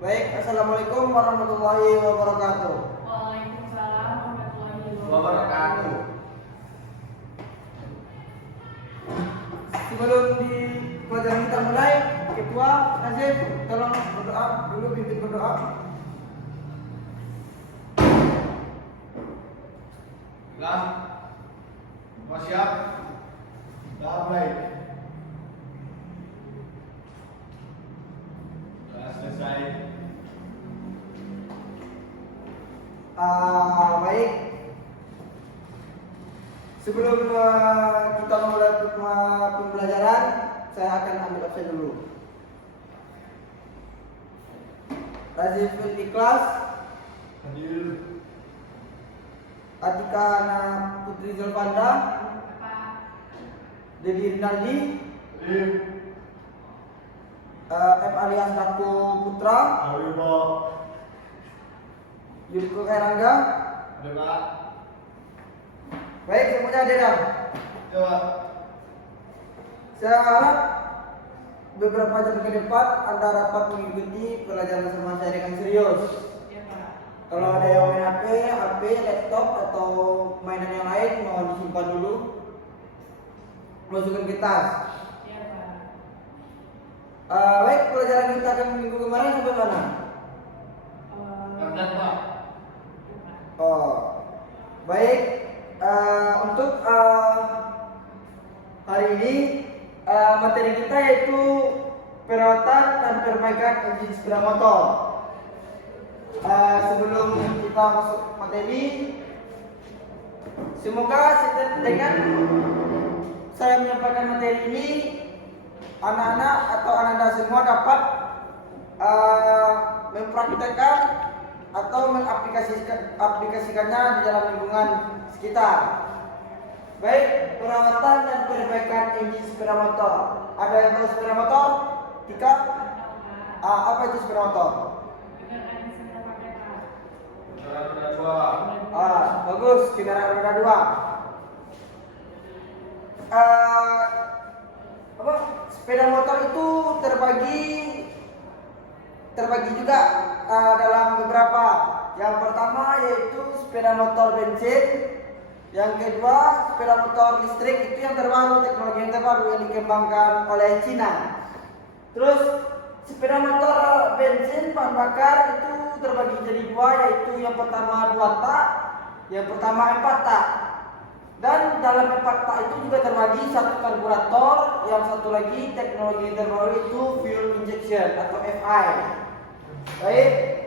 Baik, assalamualaikum warahmatullahi wabarakatuh. Waalaikumsalam warahmatullahi Wabarakatuh. Sebelum di pelajaran kita mulai, Ketua Nazif tolong berdoa dulu, pimpin berdoa. Lah, mau siap? Dah mulai. Dah selesai. Baik. Sebelum kita mulai pembelajaran, saya akan ambil absen dulu. Razif bin Ikhlas, Hadir. Atika Ana Putri Zulfanda, Dedi Rinaldi, Hadir. F. Alias Daku Putra, Hadir, Pak. Yuriko Kairangga. Ada, Pak. Baik, semuanya hadir ya. Coba. Saya harap beberapa jam ke depan Anda dapat mengikuti pelajaran sama saya dengan serius. Ya, Pak. Kalau ada yang main HP, laptop atau mainan yang lain mohon disimpan dulu. Masukkan ke tas. Ya, Pak. Baik, pelajaran kita kan minggu kemarin sampai mana? Lanjut, Pak. Oh, baik. Untuk hari ini materi kita yaitu perawatan dan perbaikan engine sepeda motor. Sebelum kita masuk materi, semoga dengan saya menyampaikan materi ini, anak-anak atau anak-anak semua dapat mempraktekkan atau mengaplikasikannya di dalam lingkungan sekitar. Baik, perawatan dan perbaikan engine sepeda motor. Ada yang tahu sepeda motor? Tika? Apa itu sepeda motor? Kendaraan roda dua. Bagus, kendaraan roda dua. Sepeda motor itu terbagi juga dalam beberapa. Yang pertama yaitu sepeda motor bensin. Yang kedua sepeda motor listrik, itu yang terbaru, teknologi yang terbaru yang dikembangkan oleh Cina. Terus sepeda motor bensin bahan bakar itu terbagi jadi dua, yaitu yang pertama 2 tak, yang pertama 4 tak. Dan dalam 4 tak itu juga terbagi satu karburator, yang satu lagi teknologi terbaru itu fuel injection atau FI. Baik,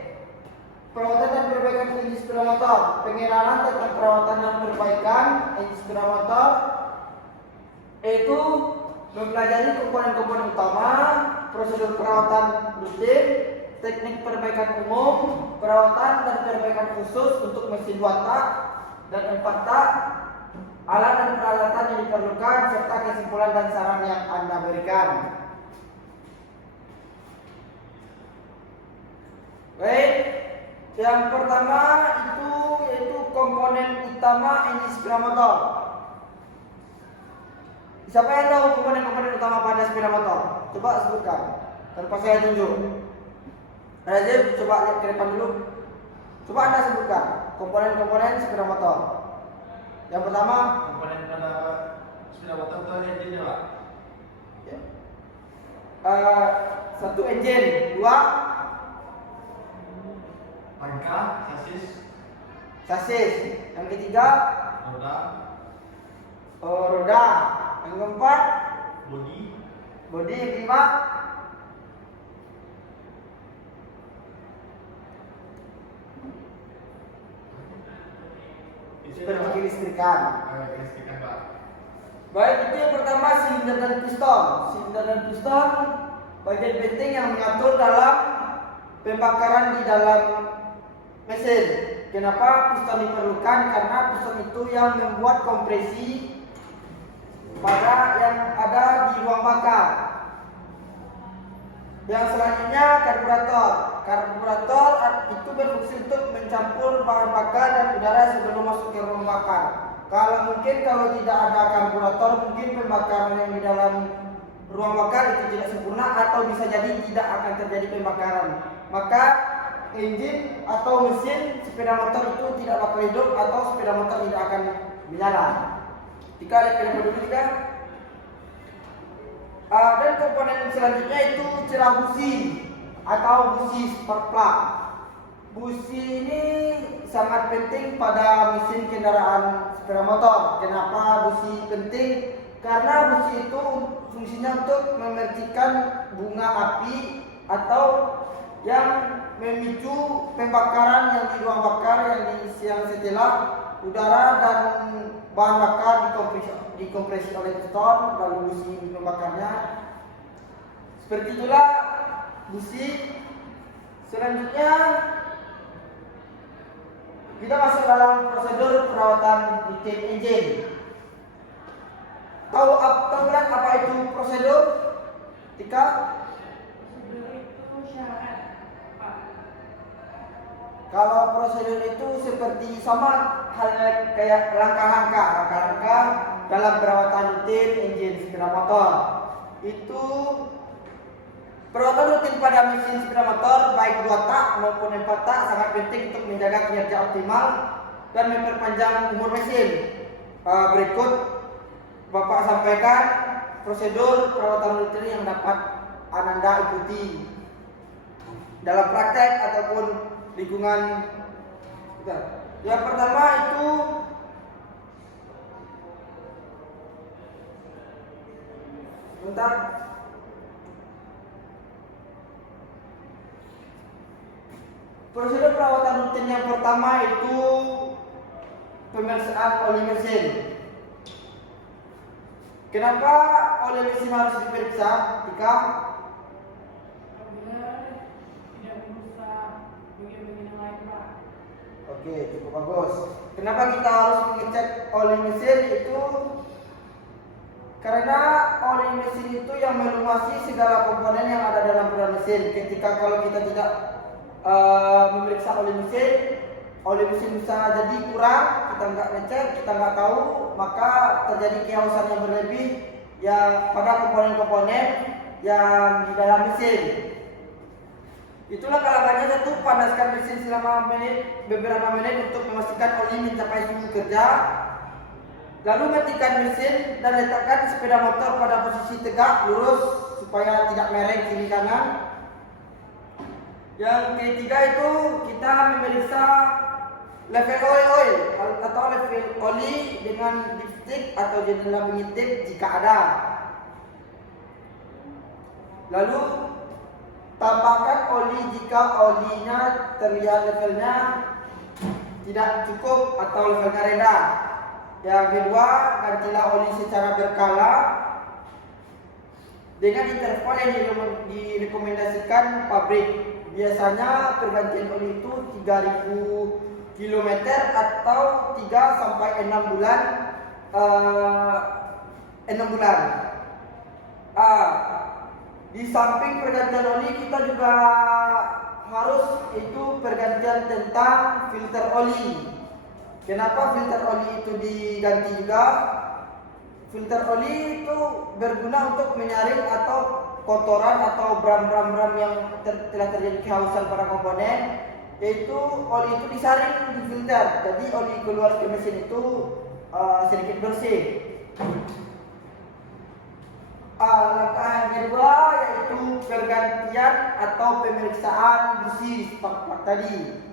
perawatan dan perbaikan engine sepeda motor. Pengenalan tentang perawatan dan perbaikan engine sepeda motor yaitu mempelajari komponen-komponen utama, prosedur perawatan rutin, teknik perbaikan umum, perawatan dan perbaikan khusus untuk mesin 2 tak dan 4 tak, alat dan peralatan yang diperlukan, serta kesimpulan dan saran yang Anda berikan. Baik, yang pertama itu yaitu komponen utama engine sepeda motor. Siapa yang tahu komponen-komponen utama pada sepeda motor? Coba sebutkan tanpa saya tunjuk. Razif, coba lihat ke depan dulu. Coba Anda sebutkan komponen-komponen sepeda motor. Yang pertama, Komponen pada sepeda motor itu engine-nya, Pak. ya. Satu engine, 2 Rangka, sasis, sasis, yang ketiga roda, roda, yang keempat bodi, yang kelima seperti listrikan. Listrikan, Pak. Baik, itu yang pertama silinder dan piston. Silinder dan piston bagian penting yang mengatur dalam pembakaran di dalam mesin. Kenapa piston diperlukan? Karena piston itu yang membuat kompresi pada yang ada di ruang bakar. Yang selanjutnya karburator. Karburator itu berfungsi untuk mencampur bahan bakar dan udara sebelum masuk ke ruang bakar. Kalau tidak ada karburator, mungkin pembakaran yang di dalam ruang bakar itu tidak sempurna atau bisa jadi tidak akan terjadi pembakaran. maka engine atau mesin sepeda motor itu tidak bakal hidup atau sepeda motor tidak akan menyala. Jika lihat ke dulu jika dan komponen selanjutnya itu celah busi atau busi spark plug. Busi ini sangat penting pada mesin kendaraan sepeda motor. Kenapa busi penting? Karena busi itu fungsinya untuk memercikan bunga api atau yang memicu pembakaran yang di ruang bakar yang setelah udara dan bahan bakar dikompresi oleh piston lalu busi membakarnya. Seperti itulah busi. Selanjutnya kita masuk dalam prosedur perawatan detail engine. Tahu apa itu prosedur? Tika? Prosedur itu syarat, Pak. Kalau prosedur itu seperti sama halnya kayak langkah-langkah dalam perawatan rutin engine sepeda motor. Itu perawatan rutin pada mesin sepeda motor baik 2 tak maupun 4 tak sangat penting untuk menjaga kinerja optimal dan memperpanjang umur mesin. Berikut Bapak sampaikan prosedur perawatan rutin yang dapat Ananda ikuti dalam praktek ataupun lingkungan kita. Yang pertama itu prosedur perawatan rutin yang pertama itu pemeriksaan oli mesin. Kenapa oli mesin harus diperiksa? Tika? Apabila tidak merusak bagian-bagian yang lain, Pak. Oke, cukup bagus. Kenapa kita harus mengecek oli mesin itu? Karena oli mesin itu yang melumasi segala komponen yang ada dalam pedal mesin. Ketika kalau kita tidak memeriksa oli mesin bisa jadi kurang, kita nggak ngecek, kita nggak tahu, maka terjadi kehausan yang berlebih yang pada komponen-komponen yang di dalam mesin. Itulah langkahnya. Satu, panaskan mesin selama beberapa menit untuk memastikan oli mencapai suhu kerja. Lalu matikan mesin dan letakkan sepeda motor pada posisi tegak lurus supaya tidak mereng kiri kanan. Yang ketiga itu kita memeriksa level oil atau level oli dengan dipstick atau jendela pengintip jika ada. Lalu tambahkan oli jika olinya terlihat levelnya tidak cukup atau levelnya rendah. Yang kedua, gantilah oli secara berkala dengan interval yang direkomendasikan pabrik. Biasanya pergantian oli itu 3000 km atau 3 sampai 6 bulan. 6 bulan. Di samping pergantian oli kita juga harus itu pergantian tentang filter oli. Kenapa filter oli itu diganti juga? Filter oli itu berguna untuk menyaring atau kotoran atau bram yang telah terjadi kehausan pada komponen, yaitu oli itu disaring di filter. Jadi oli keluar ke mesin itu sedikit bersih. Langkah yang kedua yaitu pergantian atau pemeriksaan busi spark plug tadi.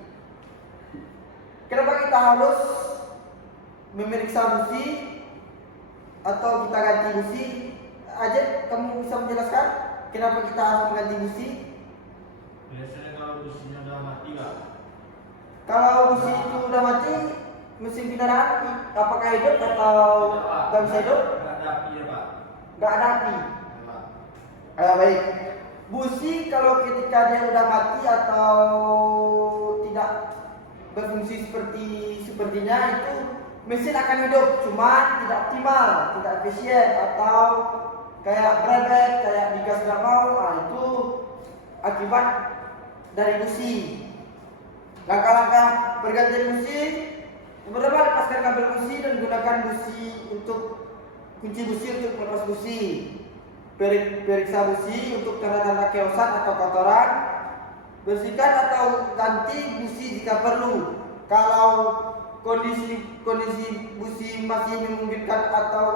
Kenapa kita harus memeriksa busi atau kita ganti busi? Ajat, kamu bisa menjelaskan kenapa kita harus mengganti busi? Biasanya kalau businya udah mati nggak? Kalau busi itu udah mati, mesin kendaraan apakah hidup atau nggak bisa hidup? Nggak ada api ya Pak. Nggak ada api. Ya, Pak. Baik. Busi kalau ketika dia udah mati atau tidak berfungsi sepertinya itu mesin akan hidup, cuma tidak optimal, tidak efisien atau kayak brebet, kayak digas nggak mau. Itu akibat dari busi. Langkah-langkah pergantian busi: yang pertama, lepaskan kabel busi dan gunakan kunci busi untuk melepas busi. Periksa busi untuk tanda-tanda keosan atau kotoran. bersihkan atau ganti busi jika perlu. Kalau kondisi busi masih memungkinkan atau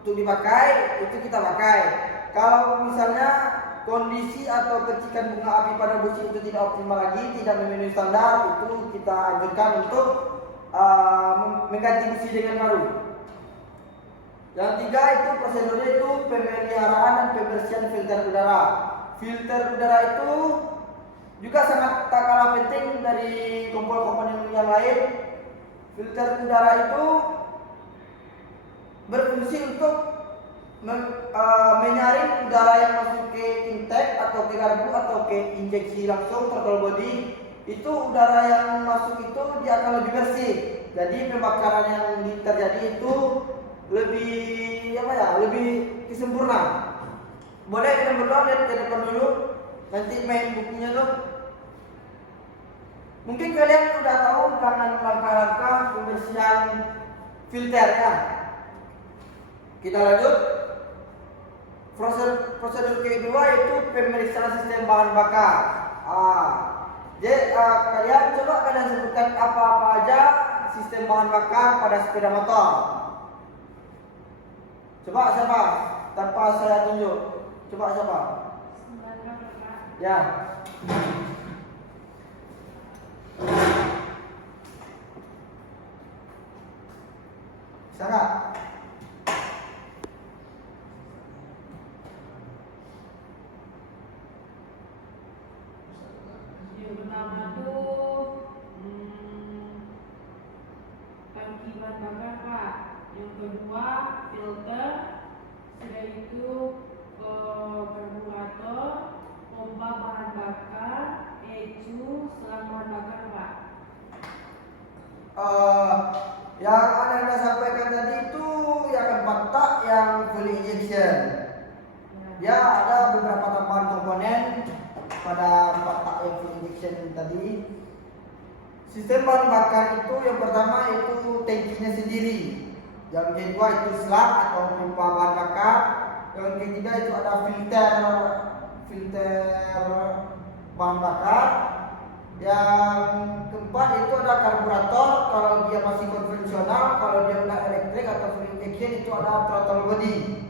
untuk dipakai, itu kita pakai. Kalau misalnya kondisi atau percikan bunga api pada busi itu tidak optimal lagi, tidak memenuhi standar, itu kita anjurkan untuk mengganti busi dengan baru. Yang tiga itu prosedurnya itu pemeliharaan dan pembersihan filter udara. Filter udara itu juga sangat tak kalah penting dari komponen yang lain. Filter udara itu berfungsi untuk menyaring udara yang masuk ke intake atau ke garpu atau ke injeksi langsung throttle body. Itu udara yang masuk itu dia akan lebih bersih. Jadi pembakaran yang terjadi itu lebih sempurna. Boleh kita berdua lihat ke depan dulu, nanti main bukunya tuh. Mungkin kalian sudah tahu dengan langkah-langkah pembersihan filter ya. Kita lanjut. Prosedur kedua itu pemeriksaan sistem bahan bakar. Jadi kalian sebutkan apa-apa aja sistem bahan bakar pada sepeda motor. Coba siapa? Tanpa saya tunjuk. Coba siapa? Ya. Bisa nggak? Yang pertama tuh tangki bahan bakar Pak. Yang kedua filter, sudah itu karburator, pompa bahan bakar, ECU, selang bahan bakar Pak. Yang Anda sampaikan tadi itu yang keempat tak yang full injection. Ya ada beberapa tambahan komponen pada empat tak yang full injection tadi. Sistem bahan bakar itu yang pertama itu tangkinya sendiri. Yang kedua itu selang atau pompa bahan bakar. Yang ketiga itu ada filter bahan bakar. Yang keempat itu ada karburator kalau dia masih konvensional, kalau dia udah elektrik atau full injection itu ada throttle body.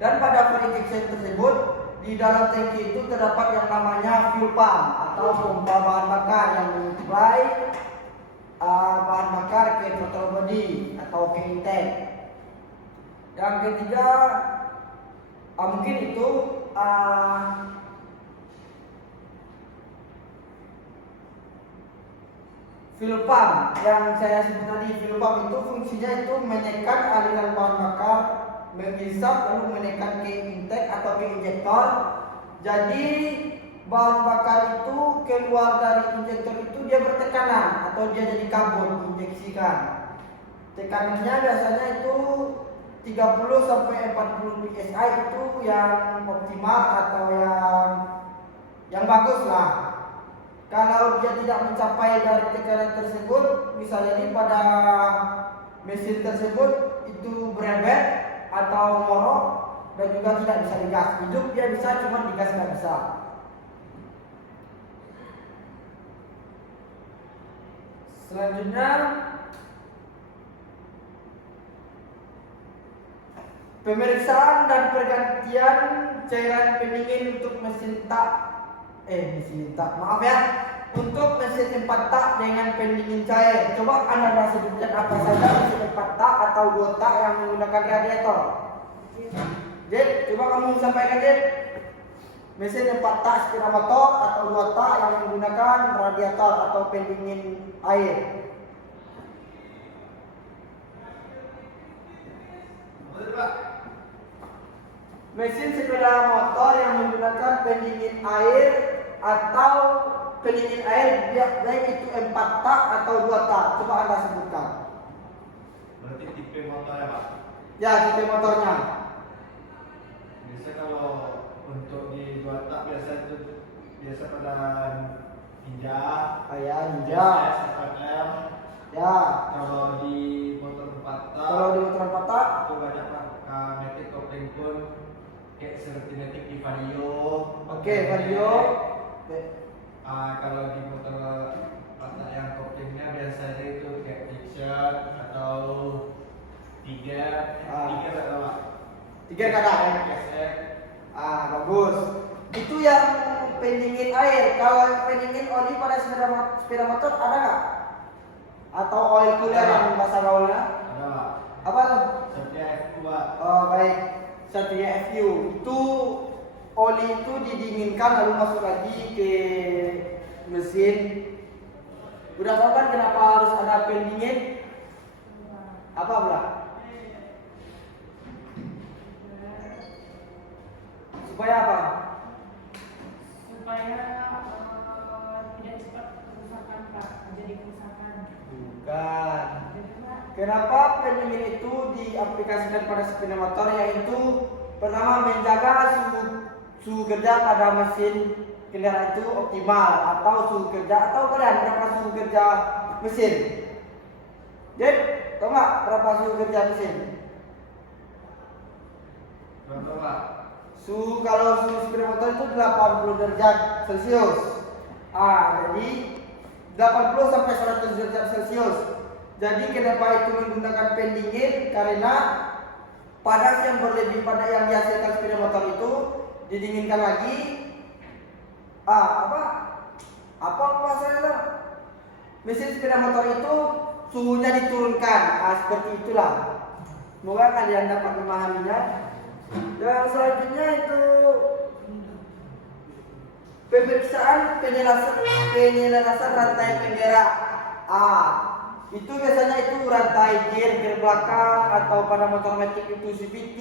Dan pada full injection tersebut di dalam tangki itu terdapat yang namanya fuel pump atau pompa bahan bakar yang menyuplai bahan bakar ke throttle body atau ke intake. Yang ketiga mungkin itu fuel pump yang saya sebut tadi. Fuel pump itu fungsinya itu menekan aliran bahan bakar, menghisap lalu menekan ke intake atau ke injektor. Jadi bahan bakar itu keluar dari injektor itu dia bertekanan atau dia jadi kabut injeksikan. Tekanannya biasanya itu 30 sampai 40 psi itu yang optimal atau yang bagus lah. Kalau dia tidak mencapai dari tekanan tersebut, bisa jadi pada mesin tersebut itu berebet atau ngorok dan juga tidak bisa digas. Hidup dia bisa, cuma digas nggak bisa. Selanjutnya pemeriksaan dan pergantian cairan pendingin untuk mesin mesin 4 tak dengan pendingin cair. Coba Anda sebutkan apa saja mesin 4 tak atau 2 tak yang menggunakan radiator. Jid, coba kamu sampaikan Jid. Mesin 4 tak sepeda motor atau 2 tak yang menggunakan radiator atau pendingin air. Mesin sepeda motor yang menggunakan pendingin air atau pendingin air baik itu 4 tak atau 2 tak. Coba Anda sebutkan. Berarti tipe motornya Pak? Ya, tipe motornya. Biasa kalau untuk di 2 tak biasa pada Ninja. Ya, Ninja. SFM. Ya. Kalau di motor 4 tak. Kalau di motor 4 tak itu banyak Pak. Matic kopling pun kayak seperti Matic di Vario. Oke, Vario. Kalau di motor patah yang koplingnya biasanya itu kayak friction atau tiga atau apa? Tiga kata ya. Gesek. Bagus. Itu yang pendingin air. Kalau yang pendingin oli pada sepeda motor ada nggak? Atau oil cooler yang bahasa gaulnya? Ada. Apa tuh? Seperti F2. Oh baik. Satria FU itu oli itu didinginkan lalu masuk lagi ke mesin. Udah tahu kan kenapa harus ada pendingin? Apa pula? Supaya apa? Supaya tidak cepat kerusakan Pak, terjadi kerusakan. Bukan. Jadi Pak, Kenapa pendingin itu diaplikasikan pada sepeda motor? Yaitu pertama menjaga suhu kerja pada mesin kendaraan itu optimal, atau suhu kerja, atau kalian berapa suhu kerja mesin? Jadi tahu nggak berapa suhu kerja mesin? Berapa Pak? Kalau suhu sepeda motor itu 80 derajat Celcius. Jadi 80 sampai 100 derajat Celcius. Jadi kenapa itu menggunakan pendingin? Karena panas yang berlebih pada yang dihasilkan sepeda motor itu didinginkan lagi. Apa bahasanya? Mesin sepeda motor itu suhunya diturunkan. Seperti itulah. Semoga kalian dapat memahaminya. Yang selanjutnya itu pemeriksaan penyelarasan rantai penggerak. Itu biasanya itu rantai gear belakang, atau pada motor matic itu CVT,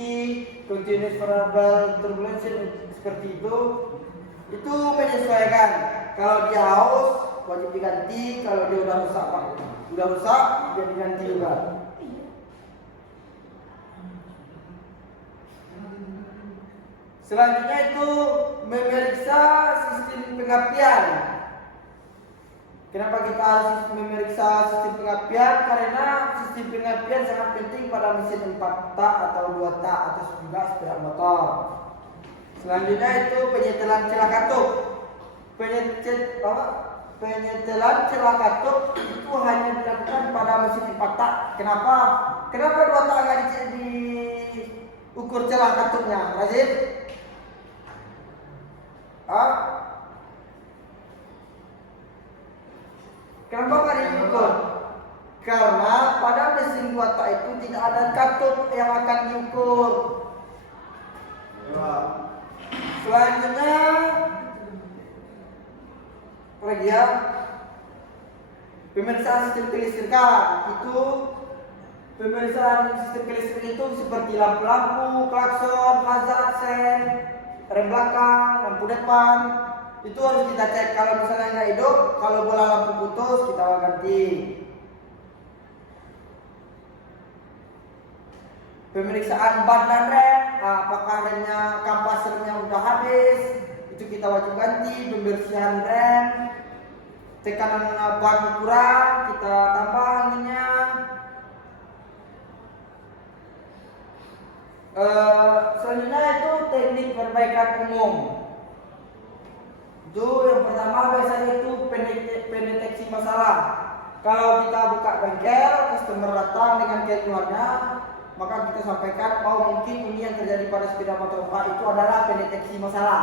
continuous variable turbulence seperti itu. Itu menyesuaikan. Kalau dia haus wajib diganti, kalau dia udah rusak dia diganti juga. Selanjutnya itu memeriksa sistem pengapian. Kenapa kita harus memeriksa sistem pengapian? Karena sistem pengapian sangat penting pada mesin 4 tak atau 2 tak atau juga sepeda motor. Selanjutnya itu penyetelan celah katup. Penyetelan celah katup itu hanya dilakukan pada mesin 4 tak. Kenapa? Kenapa 2 tak nggak diukur celah katupnya, Razif? Kenapa nggak diukur? Karena pada mesin 2 tak itu tidak ada katup yang akan diukur. Selanjutnya lagi ya, pemeriksaan sistem kelistrikan. Itu pemeriksaan sistem kelistrikan itu seperti lampu-lampu, klakson, hazard sen, rem belakang, lampu depan. Itu harus kita cek. Kalau misalnya nggak hidup, kalau bola lampu putus kita ganti. Pemeriksaan ban dan rem, apakah remnya kampas remnya udah habis, itu kita wajib ganti. Pembersihan rem, tekanan ban kurang, kita tambah anginnya. Selanjutnya itu teknik perbaikan umum. Itu yang pertama biasanya itu pendeteksi masalah. Kalau kita buka bengkel, customer datang dengan keluarnya, maka kita sampaikan mungkin ini yang terjadi pada sepeda motor Pak, itu adalah pendeteksi masalah.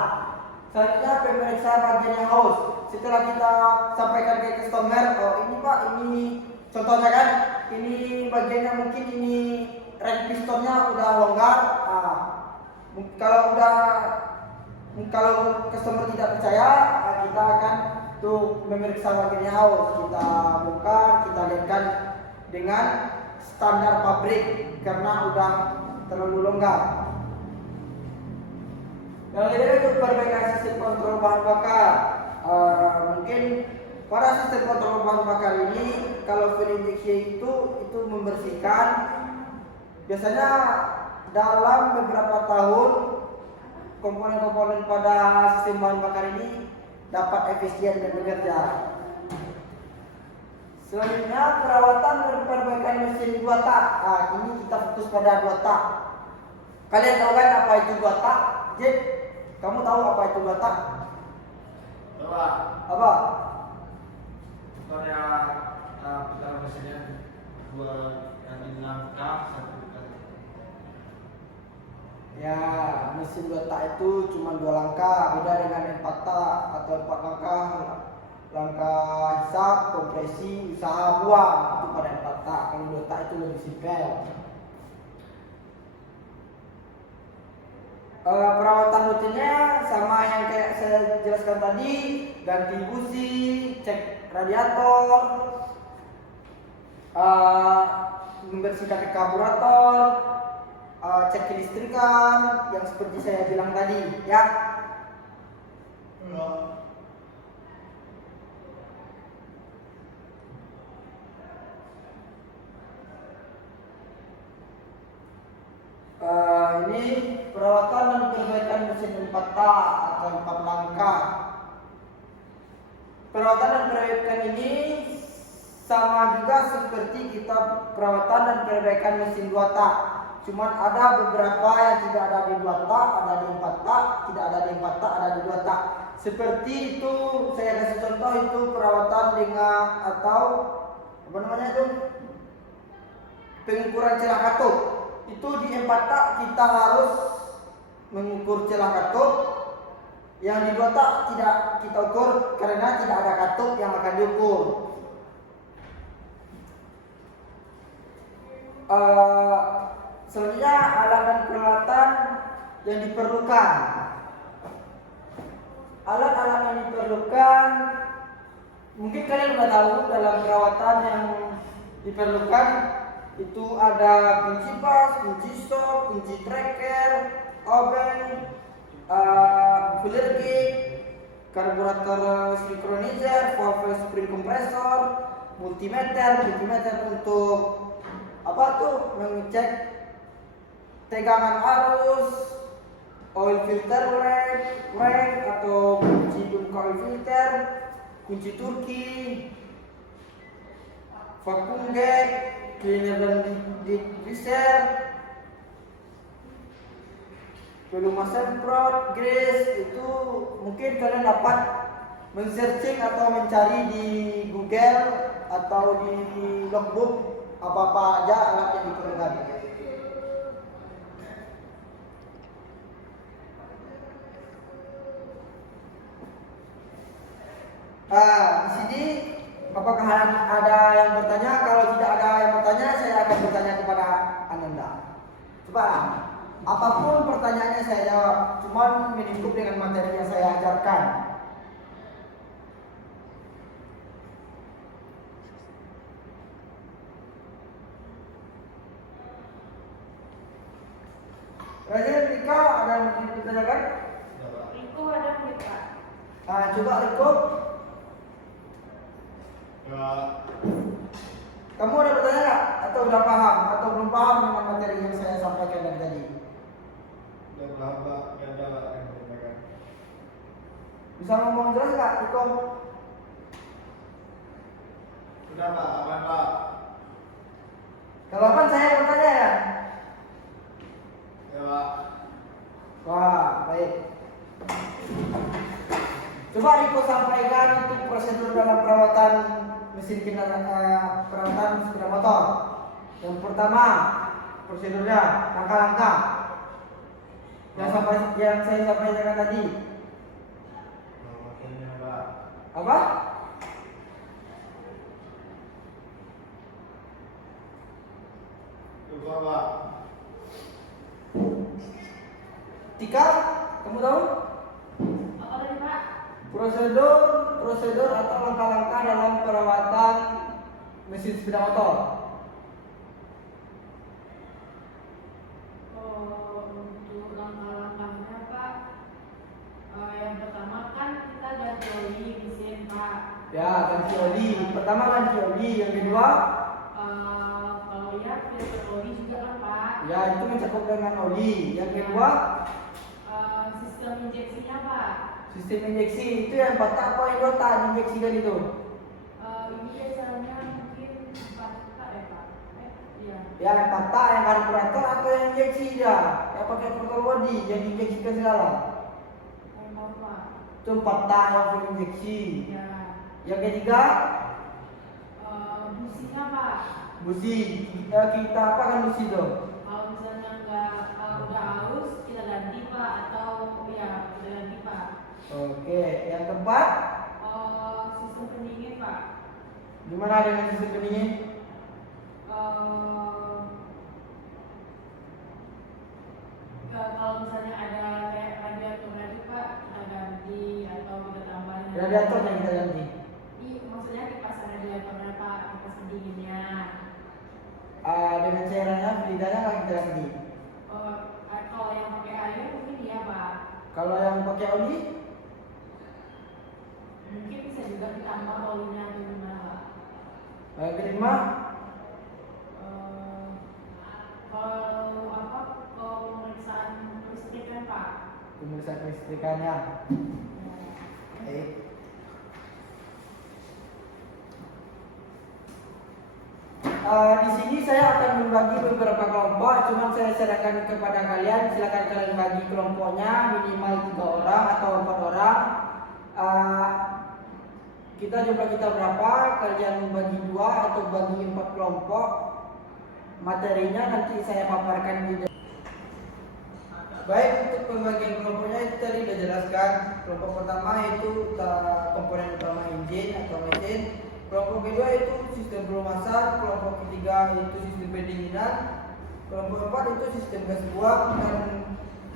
Selanjutnya pemeriksaan bagian yang haus. Setelah kita sampaikan ke customer, ini Pak, ini contohnya kan, ini bagiannya mungkin ini rem pistonnya udah longgar. Kalau customer tidak percaya, kita akan memeriksa bagian yang haus. Kita bongkar, kita lihatkan dengan standar pabrik karena udah terlalu longgar. Yang kedua itu perbaikan sistem kontrol bahan bakar. Mungkin pada sistem kontrol bahan bakar ini, kalau fuel injection itu membersihkan. Biasanya dalam beberapa tahun komponen-komponen pada sistem bahan bakar ini dapat efisien dan bekerja. Selanjutnya perawatan dan perbaikan mesin 2 tak. Ini kita fokus pada 2 tak. Kalian tahu kan apa itu 2 tak? Jid, kamu tahu apa itu 2 tak? Coba. Apa? Pada putaran mesinnya 2 kali langkah 1 kali. Ya, mesin 2 tak itu cuma 2 langkah, beda dengan 4 tak atau 4 langkah. Langkah hisap, kompresi, usaha buang itu pada 4 tak. Kalau 2 tak itu lebih simpel. Perawatan rutinnya sama yang kayak saya jelaskan tadi, ganti busi, cek radiator, membersihkan karburator, cek kelistrikan yang seperti saya bilang tadi, ya. Ini perawatan dan perbaikan mesin 4 tak atau 4 langkah. Perawatan dan perbaikan ini sama juga seperti kita perawatan dan perbaikan mesin 2 tak. Cuman ada beberapa yang tidak ada di 2 tak, ada di 4 tak, tidak ada di 4 tak, ada di 2 tak. Seperti itu, saya kasih contoh itu perawatan dengan atau apa namanya itu? Pengukuran celah katup. Itu di 4 tak kita harus mengukur celah katup. Yang di 2 tak tidak kita ukur karena tidak ada katup yang akan diukur. Selanjutnya alat dan peralatan yang diperlukan. Alat-alat yang diperlukan mungkin kalian sudah tahu dalam perawatan yang diperlukan itu ada kunci pas, kunci stop, kunci tracker, oven, filler gauge, karburator synchronizer, valve spring compressor, multimeter untuk apa tuh mengecek tegangan arus, oil filter rag atau kunci dumka oil filter, kunci turki, vacuum gauge, cleaner dan degreaser, peluma semprot, grease. Itu mungkin kalian dapat men-searching atau mencari di Google atau di logbook apa-apa aja alat yang diperlukan. Di sini apakah ada yang bertanya? Kalau tidak ada yang bertanya, saya akan bertanya kepada Ananda. Coba, apapun pertanyaannya saya jawab. Cuman mencukup dengan materi yang saya ajarkan. Raja, Rika, ada yang ditanyakan? Itu ada kita. Coba Riko. Ya, Kamu ada bertanya nggak? Atau udah paham? Atau belum paham dengan materi yang saya sampaikan dari tadi? udah berapa ada yang bertanya? Bisa ngomong jelas nggak, Riko? Sudah Pak, aman Pak. Kalau apa saya bertanya ya? Ya Pak. Wah, baik. Coba Riko sampaikan untuk prosedur dalam perawatan mesin perawatan sepeda motor. Yang pertama, prosedurnya langkah-langkah yang saya sampaikan tadi. Maksudnya Pak. Apa? Coba Pak. Tikal, kamu tahu? Apa tadi Pak? Prosedur atau langkah-langkah dalam perawatan mesin sepeda motor. Untuk langkah-langkahnya Pak, yang pertama kan kita ganti oli mesin Pak. Ya, ganti oli. Pertama ganti oli, yang kedua Kalau ya filter oli juga kan Pak. ya itu mencakup dengan oli. Yang kedua Sistem injeksinya Pak. sistem injeksi itu yang patah apa yang otak diinjeksikan itu? Ini biasanya mungkin 4 ya Pak. Iya. Ya yang patah yang karburator atau yang injeksi dia? Yang pakai motor body yang diinjeksikan segala. Yang baru Pak. Itu 4 tak yang full injeksi. Ya. Yang ketiga, Businya Pak. busi. Kita apa kan busi tuh? Kalau misalnya udah haus kita ganti Pak, atau ya kita ganti Pak. Oke, yang keempat, Sistem pendingin Pak. gimana dengan sistem pendingin? Kalau misalnya ada kayak radiatornya itu Pak, kita ganti atau kita tambahin. Radiatornya kita ganti. Iya, maksudnya kipas radiatornya Pak, kipas pendinginnya. Dengan cairannya, fluidanya nggak kita ganti. Kalau yang pakai air mungkin iya Pak. Kalau yang pakai oli, Mungkin bisa juga ditambah olinya atau gimana Pak. yang kelima, Kalau pemeriksaan listriknya Pak. pemeriksaan kelistrikannya. Baik. Di sini saya akan membagi beberapa kelompok, cuman saya serahkan kepada kalian. Silakan kalian bagi kelompoknya minimal 3 orang atau 4 orang. Jumlah kita berapa? Kalian membagi 2 atau bagi 4 kelompok. Materinya nanti saya paparkan di. Baik, untuk pembagian kelompoknya itu tadi sudah jelaskan. Kelompok pertama itu komponen utama engine atau mesin. Kelompok kedua itu sistem pelumasan. Kelompok ketiga itu sistem pendinginan. Kelompok keempat itu sistem gas buang, dan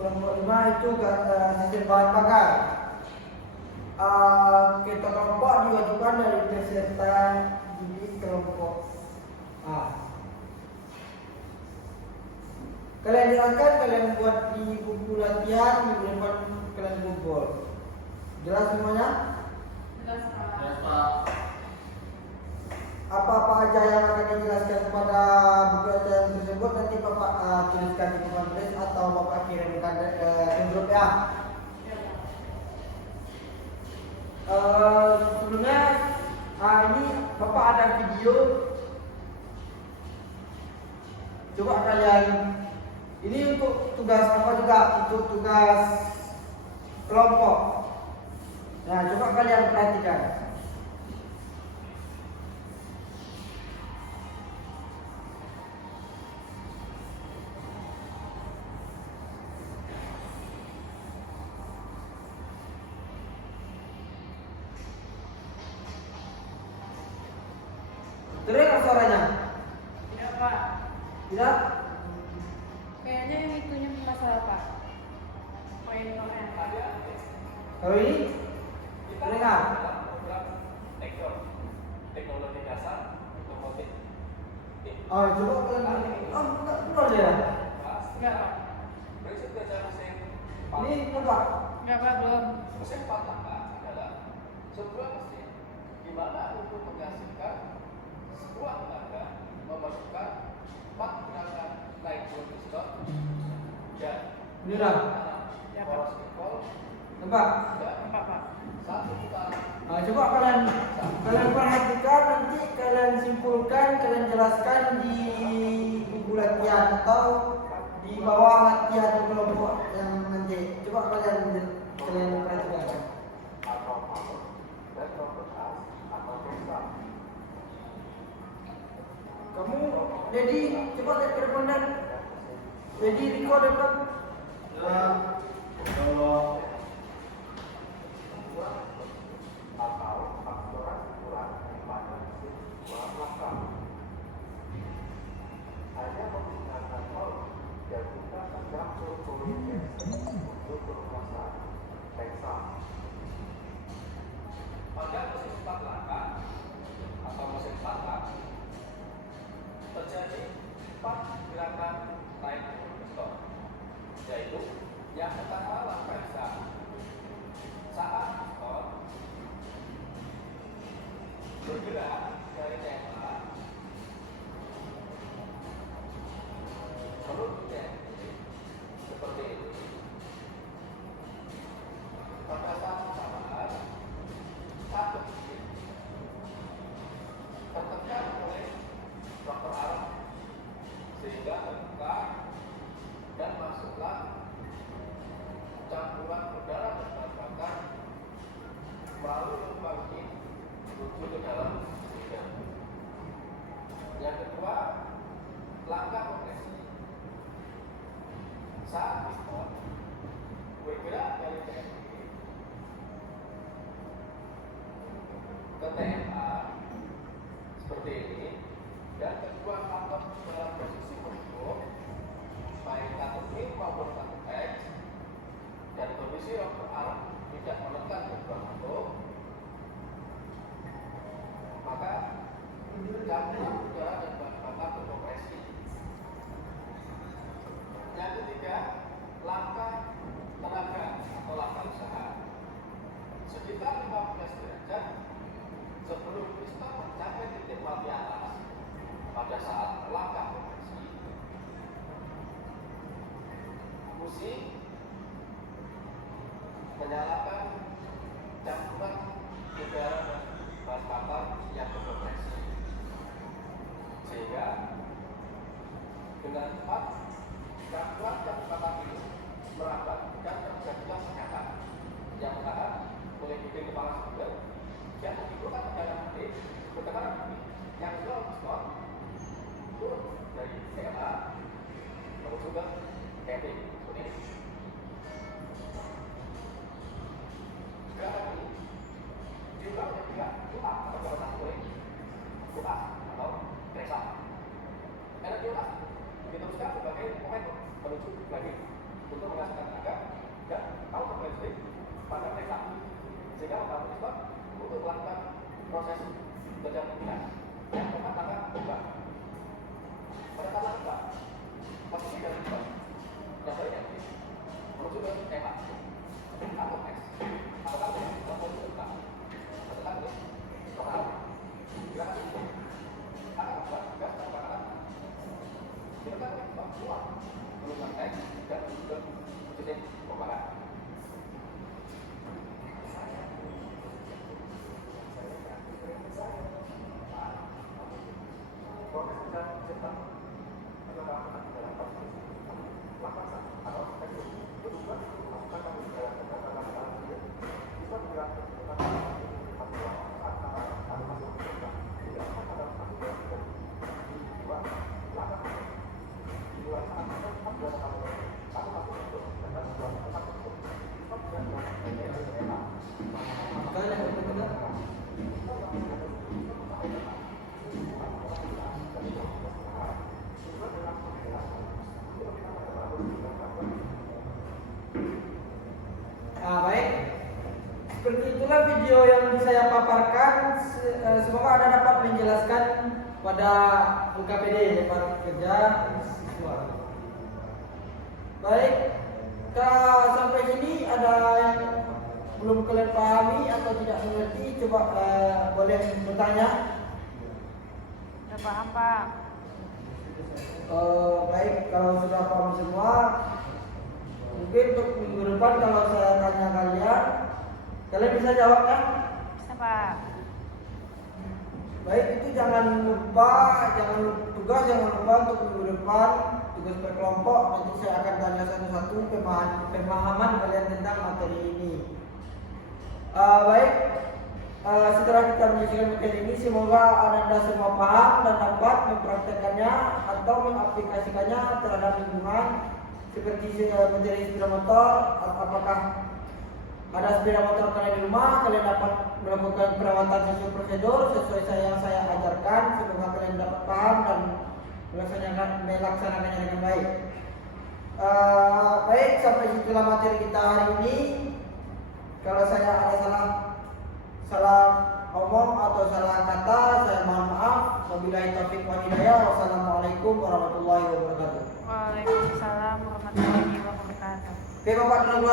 kelompok lima itu sistem bahan bakar. Kita kelompok diwajibkan dari peserta di kelompok A. Kalian jelaskan, kalian buat di buku latihan, minggu depan kalian kumpul. Jelas semuanya? Jelas Pak. Yes, Pak. Apa-apa aja yang akan dijelaskan pada buku latihan tersebut nanti Bapak tuliskan di papan tulis atau Bapak kirimkan ke grup ya. Sebelumnya ini Bapak ada video. Coba kalian, ini untuk tugas apa juga, untuk tugas kelompok. Nah, coba kalian perhatikan. Terdengar suaranya? Tidak Pak. Tidak? Kayaknya yang itunya masalah Pak. Pointernya. Kalau ini? Terdengar? Teknologi dasar otomotif. Oh, coba kalian. Oh, enggak ya? Enggak Pak. Prinsip dasar mesin Ini coba. Enggak Pak, belum. mesin pataka adalah sebuah mesin di mana untuk menghasilkan sebuah tenaga memerlukan 4 gerakan naik turun piston dan Ini lah. Ya, Pak. poros pistol Tempat. dan Empat Pak. 1 putaran. Nah, coba kalian perhatikan, nanti kalian simpulkan, kalian jelaskan di buku latihan atau di bawah latihan kelompok yang nanti. Coba kalian perhatikan. Atau power dan propertas atau besar. Kamu, Dedi, coba lihat ke depan dan Dedi, Riko depan. Kalau Atau akselerasi kurang pada mesin buah belakang. Hanya menggunakan torque yang kita mencampur poliinjection untuk perumasan Texas. Pada mesin 4 langkah atau mesin patah terjadi 4 gerakan naik turun piston, yaitu yang pertama langkah saat piston bergerak dari tembak menuju titik seperti ini. Pada saat bersamaan satu titik tertekan oleh faktor arah sehingga terbuka dan masuklah campuran udara dan bahan bakar pengaturan udara dan bahan bakar berkompresi. Yang ketiga, langkah tenaga atau langkah usaha. Sekitar 15 derajat sebelum piston mencapai titik mati atas pada saat langkah kompresi. Busi menyalakan campuran udara dan bahan bakar yang berkompresi, sehingga dengan cepat campuran gas bakar ini merambat dan terjadilah sengatan yang menahan oleh bikin kepala sumber yang menimbulkan tekanan hati bertekanan tinggi yang mendorong piston turun dari PLA menuju ke casing seperti ini. Gerakan ini diulang oleh 3 putar atau gerakan kuring, putar atau resa. Energi ulas diteruskan sebagai momentum menuju lagi untuk menghasilkan tenaga dan counter listrik pada resa, sehingga membantu piston untuk melakukan proses penjamputan yang mengatakan ombak. Pada saat ombak, posisi dari piston yang baiknya menuju ke tema atau X atau kalau posisi utama setelah itu total gerakan ini akan membuat gas terbakaran ditekan oleh piston keluar menuju X dan menuju ke titik pembakaran. Baik, seperti itulah video yang saya paparkan. Semoga Anda dapat menjelaskan pada LKPD, para pekerja siswa. Baik, sampai sini ada yang belum kalian pahami atau tidak mengerti? Coba boleh bertanya. Udah paham Pak? Baik, kalau sudah paham semua, mungkin untuk minggu depan kalau saya tanya kalian bisa jawab kan? Bisa Pak. Baik, itu jangan lupa untuk minggu depan tugas berkelompok. Nanti saya akan tanya satu-satu pemahaman kalian tentang materi ini. Baik, setelah kita menyelesaikan materi ini, semoga Anda semua paham dan dapat mempraktekannya atau mengaplikasikannya terhadap lingkungan. Seperti materi sepeda motor, apakah ada sepeda motor kalian di rumah, kalian dapat melakukan perawatan sesuai prosedur sesuai yang saya ajarkan. Semoga kalian dapat paham dan melaksanakannya dengan baik. Baik, sampai situlah materi kita hari ini. Kalau saya ada salah omong atau salah kata, saya mohon maaf. Wabillahi taufiq wal hidayah. Wassalamualaikum warahmatullahi wabarakatuh. Waalaikumsalam warahmatullahi wabarakatuh. Oke Bapak dan Ibu,